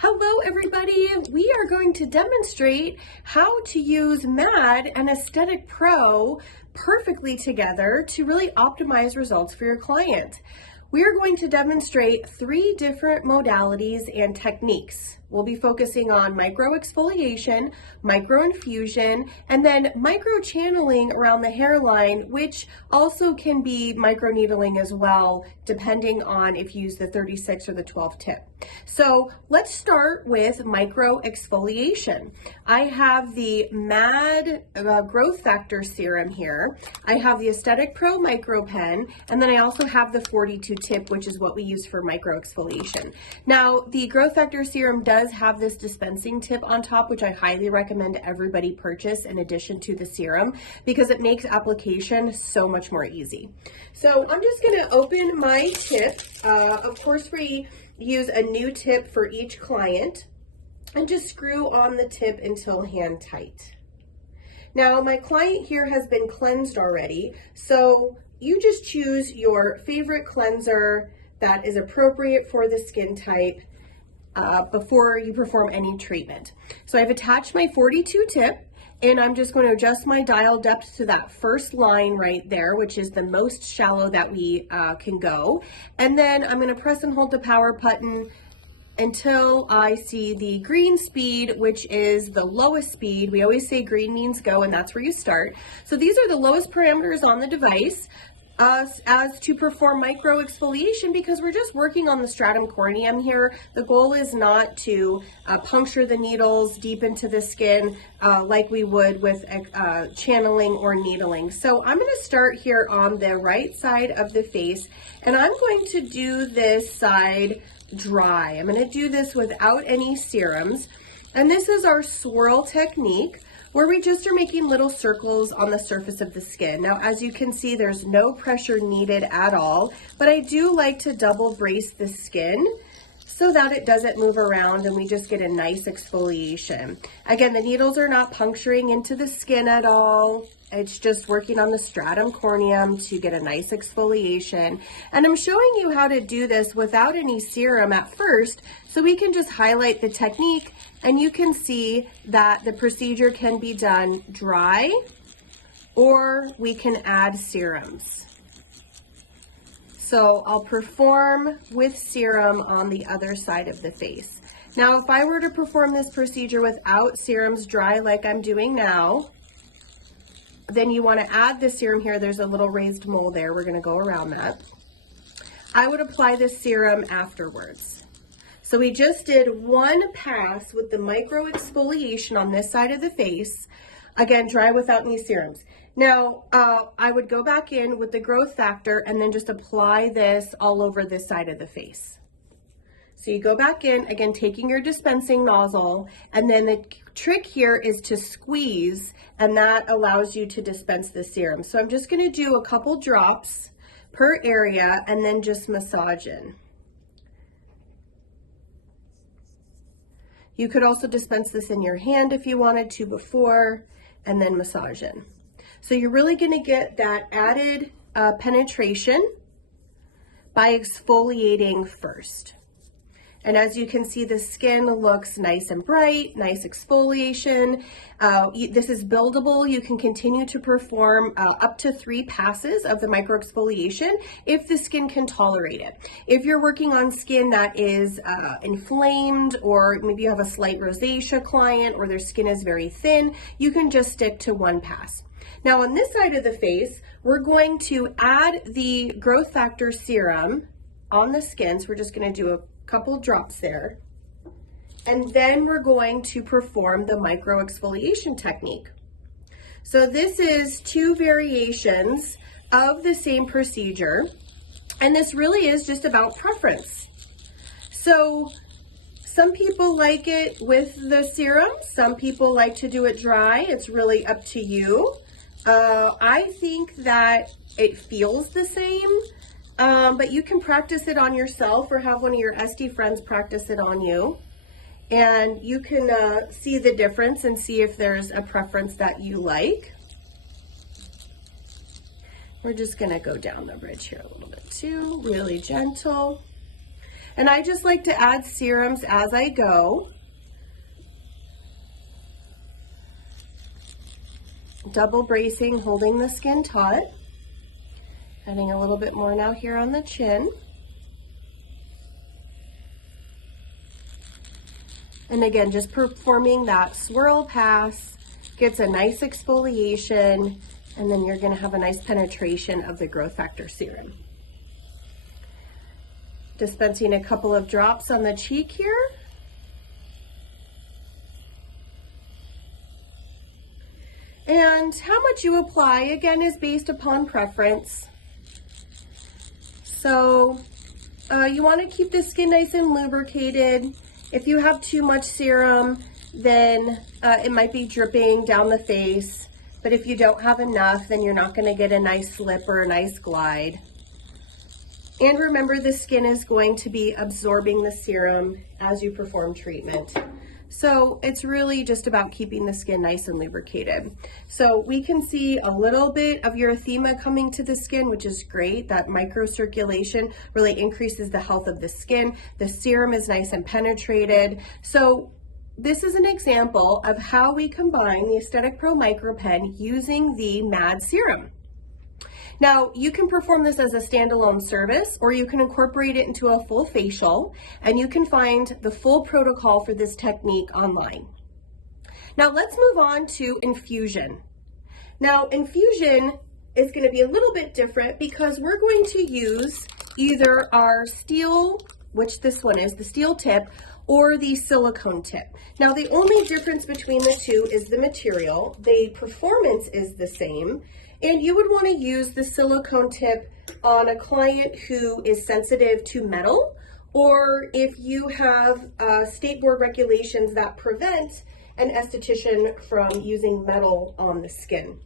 Hello everybody, we are going to demonstrate how to use M.A.D and EstheticPro perfectly together to really optimize results for your client. We are going to demonstrate 3 different modalities and techniques. We'll be focusing on MicroExfoliation, Microinfusion, and then micro-channeling around the hairline, which also can be microneedling as well, depending on if you use the 36 or the 12 tip. So let's start with microexfoliation. I have the M.A.D growth factor serum here. I have the EstheticPro Micropen, and then I also have the 42 tip, which is what we use for microexfoliation. Now, the growth factor serum does have this dispensing tip on top, which I highly recommend everybody purchase in addition to the serum because it makes application so much more easy. So I'm just going to open my tip. Of course, we use a new tip for each client and just screw on the tip until hand tight. Now, my client here has been cleansed already, so you just choose your favorite cleanser that is appropriate for the skin type before you perform any treatment. So I've attached my 42 tip, and I'm just going to adjust my dial depth to that first line right there, which is the most shallow that we can go. And then I'm going to press and hold the power button until I see the green speed, which is the lowest speed. We always say green means go, and that's where you start. So these are the lowest parameters on the device as to perform microexfoliation, because we're just working on the stratum corneum here. The goal is not to puncture the needles deep into the skin like we would with channeling or needling. So I'm going to start here on the right side of the face, and I'm going to do this side dry. I'm going to do this without any serums, and this is our swirl technique, where we just are making little circles on the surface of the skin. Now, as you can see, there's no pressure needed at all, but I do like to double brace the skin so that it doesn't move around and we just get a nice exfoliation. Again, the needles are not puncturing into the skin at all. It's just working on the stratum corneum to get a nice exfoliation. And I'm showing you how to do this without any serum at first, so we can just highlight the technique and you can see that the procedure can be done dry, or we can add serums. So I'll perform with serum on the other side of the face. Now, if I were to perform this procedure without serums dry like I'm doing now, then you want to add the serum here. There's a little raised mole there. We're going to go around that. I would apply the serum afterwards. So we just did one pass with the microexfoliation on this side of the face. Again, dry without any serums. Now, I would go back in with the growth factor and then just apply this all over this side of the face. So you go back in, again, taking your dispensing nozzle, and then the trick here is to squeeze, and that allows you to dispense the serum. So I'm just going to do a couple drops per area and then just massage in. You could also dispense this in your hand if you wanted to before, and then massage in. So you're really going to get that added penetration by exfoliating first. And as you can see, the skin looks nice and bright, nice exfoliation. This is buildable. You can continue to perform up to 3 passes of the microexfoliation if the skin can tolerate it. If you're working on skin that is inflamed, or maybe you have a slight rosacea client or their skin is very thin, you can just stick to 1 pass. Now on this side of the face, we're going to add the growth factor serum on the skin. So we're just going to do a couple drops there, and then we're going to perform the microexfoliation technique. So this is 2 variations of the same procedure, and this really is just about preference. So some people like it with the serum, some people like to do it dry. It's really up to you. I think that it feels the same. But you can practice it on yourself or have one of your SD friends practice it on you. And you can see the difference and see if there's a preference that you like. We're just going to go down the bridge here a little bit too, really gentle. And I just like to add serums as I go. Double bracing, holding the skin taut. Adding a little bit more now here on the chin. And again, just performing that swirl pass gets a nice exfoliation, and then you're going to have a nice penetration of the growth factor serum. Dispensing a couple of drops on the cheek here. And how much you apply, again, is based upon preference. So you want to keep the skin nice and lubricated. If you have too much serum, then it might be dripping down the face. But if you don't have enough, then you're not going to get a nice slip or a nice glide. And remember, the skin is going to be absorbing the serum as you perform treatment. So it's really just about keeping the skin nice and lubricated. So we can see a little bit of erythema coming to the skin, which is great. That microcirculation really increases the health of the skin. The serum is nice and penetrated. So this is an example of how we combine the EstheticPro Micropen using the M.A.D serum. Now, you can perform this as a standalone service, or you can incorporate it into a full facial, and you can find the full protocol for this technique online. Now, let's move on to infusion. Now, infusion is going to be a little bit different because we're going to use either our steel, which this one is, the steel tip, or the silicone tip. Now, the only difference between the two is the material. The performance is the same. And you would want to use the silicone tip on a client who is sensitive to metal, or if you have state board regulations that prevent an esthetician from using metal on the skin.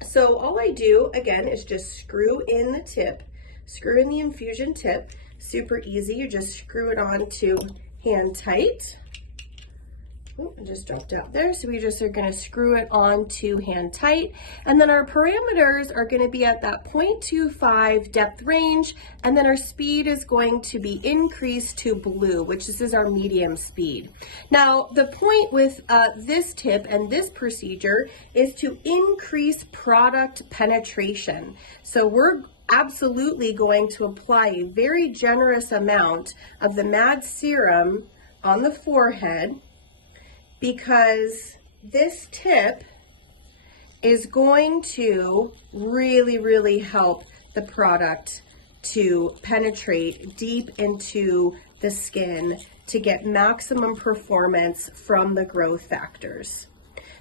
So all I do, again, is just screw in the tip, screw in the infusion tip. Super easy. You just screw it on to hand tight. Oh, it just dropped out there. So we just are going to screw it on to hand tight. And then our parameters are going to be at that 0.25 depth range. And then our speed is going to be increased to blue, which this is our medium speed. Now, the point with this tip and this procedure is to increase product penetration. So we're absolutely going to apply a very generous amount of the M.A.D serum on the forehead, because this tip is going to really help the product to penetrate deep into the skin to get maximum performance from the growth factors.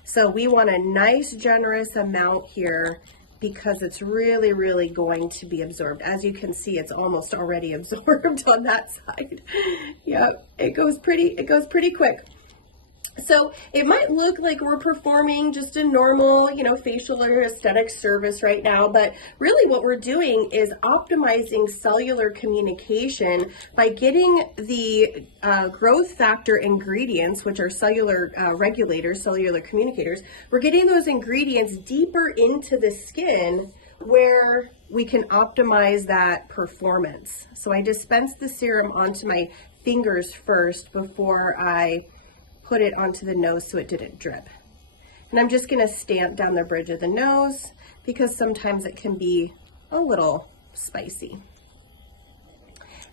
So we want a nice generous amount here because it's really going to be absorbed. As you can see, it's almost already absorbed on that side. Yeah, it goes pretty quick. So it might look like we're performing just a normal, facial or aesthetic service right now, but really what we're doing is optimizing cellular communication by getting the growth factor ingredients, which are cellular regulators, cellular communicators. We're getting those ingredients deeper into the skin where we can optimize that performance. So I dispense the serum onto my fingers first before I put it onto the nose so it didn't drip. And I'm just going to stamp down the bridge of the nose because sometimes it can be a little spicy.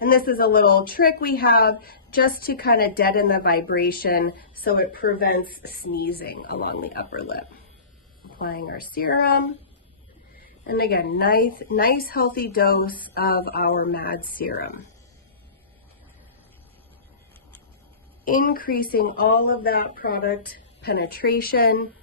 And this is a little trick we have just to kind of deaden the vibration so it prevents sneezing along the upper lip. Applying our serum. And again, nice healthy dose of our M.A.D serum. Increasing all of that product penetration.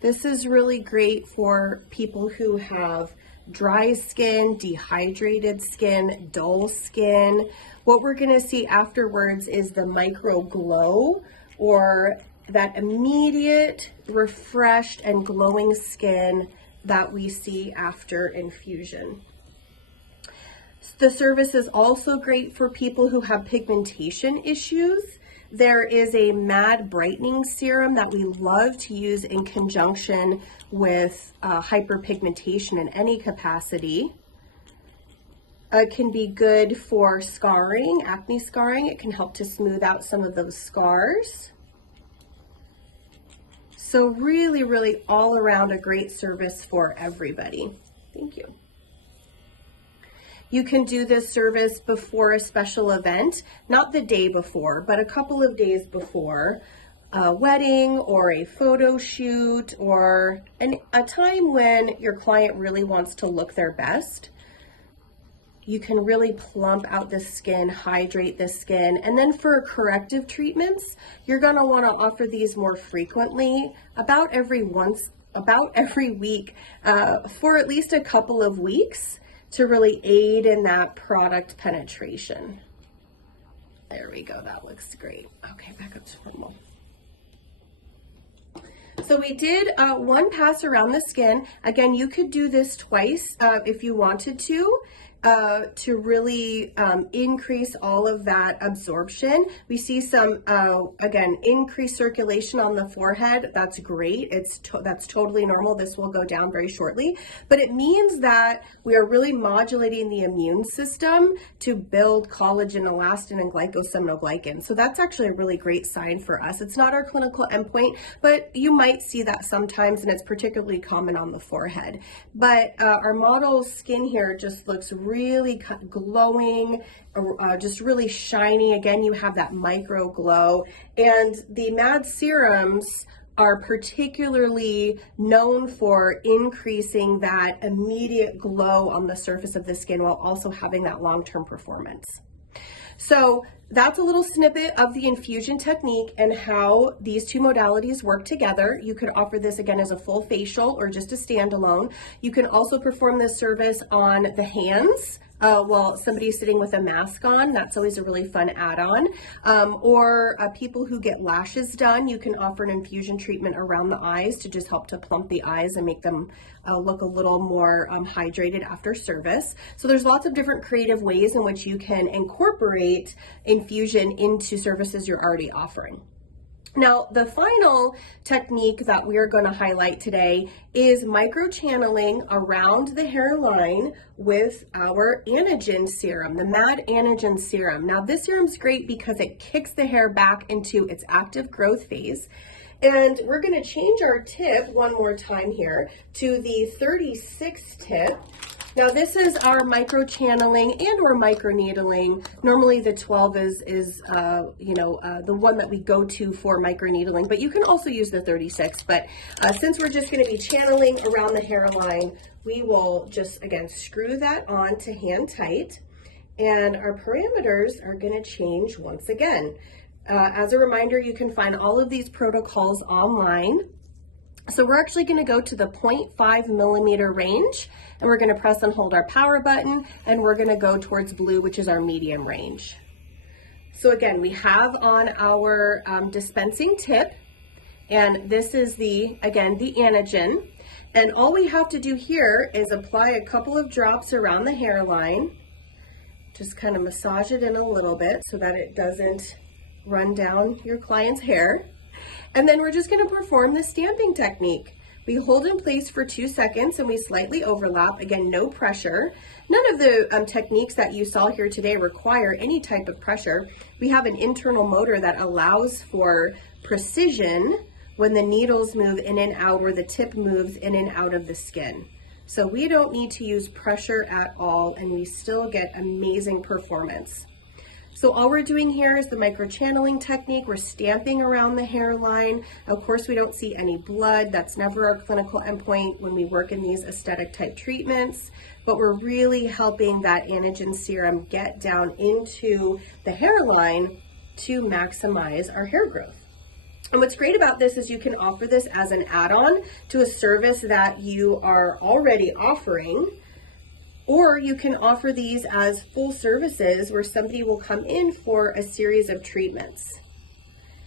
This is really great for people who have dry skin, dehydrated skin, dull skin. What we're going to see afterwards is the micro glow, or that immediate refreshed and glowing skin that we see after infusion. The service is also great for people who have pigmentation issues. There is a M.A.D brightening serum that we love to use in conjunction with hyperpigmentation in any capacity. can be good for scarring, acne scarring. It can help to smooth out some of those scars. So really, really all around a great service for everybody. Thank you. You can do this service before a special event, not the day before, but a couple of days before a wedding or a photo shoot or a time when your client really wants to look their best. You can really plump out the skin, hydrate the skin. And then for corrective treatments, you're gonna wanna offer these more frequently, about every week, for at least a couple of weeks to really aid in that product penetration. There we go, that looks great. Okay, back up to normal. So we did one pass around the skin. Again, you could do this twice if you wanted to really increase all of that absorption. We see some, again, increased circulation on the forehead. That's great. That's totally normal. This will go down very shortly, but it means that we are really modulating the immune system to build collagen, elastin, and glycosaminoglycan. So that's actually a really great sign for us. It's not our clinical endpoint, but you might see that sometimes, and it's particularly common on the forehead. But our model skin here just looks really glowing, just really shiny. Again, you have that micro glow, and the M.A.D serums are particularly known for increasing that immediate glow on the surface of the skin while also having that long-term performance. So that's a little snippet of the infusion technique and how these two modalities work together. You could offer this again as a full facial or just a standalone. You can also perform this service on the hands while somebody's sitting with a mask on. That's always a really fun add-on. Or people who get lashes done, you can offer an infusion treatment around the eyes to just help to plump the eyes and make them look a little more hydrated after service. So there's lots of different creative ways in which you can incorporate infusion into services you're already offering. Now, the final technique that we are going to highlight today is microchanneling around the hairline with our anagen serum, the M.A.D anagen serum. Now, this serum is great because it kicks the hair back into its active growth phase. And we're going to change our tip one more time here to the 36 tip. Now this is our micro channeling and or microneedling. Normally the 12 is the one that we go to for microneedling, but you can also use the 36. But since we're just going to be channeling around the hairline, we will just again screw that on to hand tight, and our parameters are going to change once again. As a reminder, you can find all of these protocols online. So we're actually going to go to the 0.5 millimeter range, and we're going to press and hold our power button, and we're going to go towards blue, which is our medium range. So again, we have on our dispensing tip, and this is the anagen. And all we have to do here is apply a couple of drops around the hairline. Just kind of massage it in a little bit so that it doesn't run down your client's hair. And then we're just going to perform the stamping technique. We hold in place for 2 seconds and we slightly overlap. Again, no pressure. None of the techniques that you saw here today require any type of pressure. We have an internal motor that allows for precision when the needles move in and out or the tip moves in and out of the skin. So we don't need to use pressure at all, and we still get amazing performance. So all we're doing here is the microchanneling technique. We're stamping around the hairline. Of course, we don't see any blood. That's never our clinical endpoint when we work in these aesthetic type treatments, but we're really helping that anagen serum get down into the hairline to maximize our hair growth. And what's great about this is you can offer this as an add-on to a service that you are already offering. Or you can offer these as full services where somebody will come in for a series of treatments.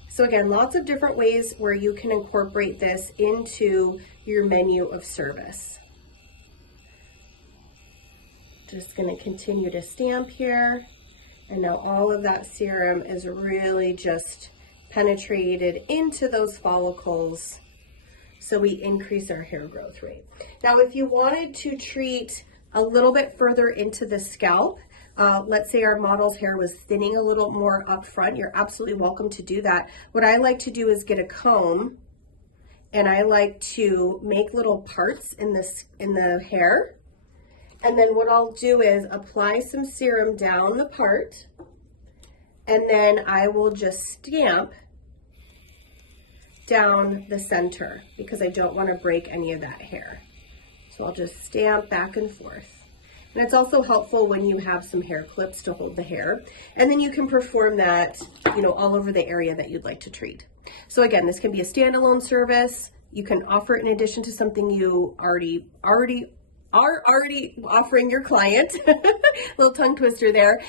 So again, lots of different ways where you can incorporate this into your menu of service. Just going to continue to stamp here. And now all of that serum is really just penetrated into those follicles, so we increase our hair growth rate. Now, if you wanted to treat a little bit further into the scalp. Let's say our model's hair was thinning a little more up front. You're absolutely welcome to do that. What I like to do is get a comb, and I like to make little parts in the hair. And then what I'll do is apply some serum down the part, and then I will just stamp down the center because I don't want to break any of that hair. So I'll just stamp back and forth. And it's also helpful when you have some hair clips to hold the hair. And then you can perform that, all over the area that you'd like to treat. So again, this can be a standalone service. You can offer it in addition to something you already are offering your client. Little tongue twister there.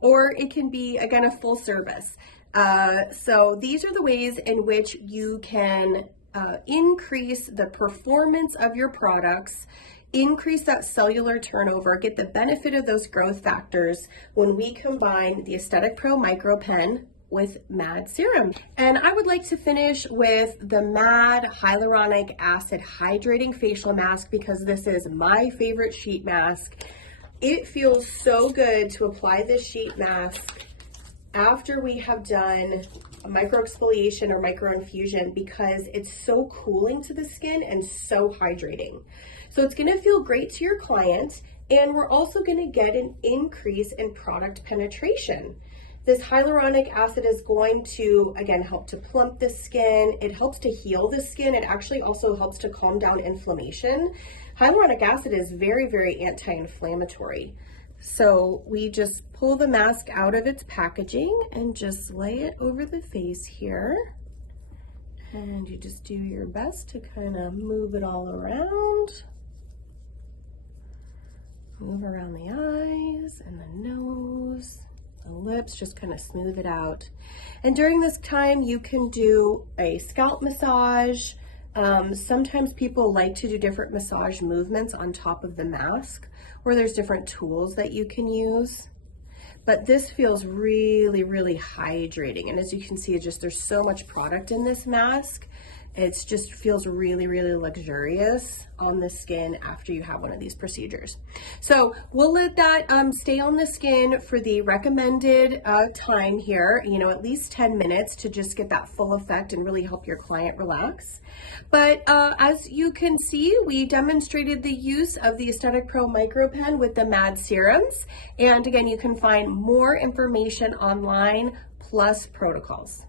Or it can be, again, a full service. So these are the ways in which you can increase the performance of your products, increase that cellular turnover, get the benefit of those growth factors when we combine the EstheticPro Micropen with M.A.D serum. And I would like to finish with the M.A.D hyaluronic acid hydrating facial mask because this is my favorite sheet mask. It feels so good to apply this sheet mask after we have done a microexfoliation or microinfusion because it's so cooling to the skin and so hydrating. So it's going to feel great to your client, and we're also going to get an increase in product penetration. This hyaluronic acid is going to, again, help to plump the skin. It helps to heal the skin. It actually also helps to calm down inflammation. Hyaluronic acid is very, very anti-inflammatory. So we just pull the mask out of its packaging and just lay it over the face here. And you just do your best to kind of move it all around. Move around the eyes and the nose, the lips, just kind of smooth it out. And during this time, you can do a scalp massage. Sometimes people like to do different massage movements on top of the mask, or there's different tools that you can use. But this feels really, really hydrating. And as you can see, there's so much product in this mask. It just feels really, really luxurious on the skin after you have one of these procedures. So we'll let that stay on the skin for the recommended time here, at least 10 minutes to just get that full effect and really help your client relax. But as you can see, we demonstrated the use of the EstheticPro Micropen with the M.A.D serums. And again, you can find more information online plus protocols.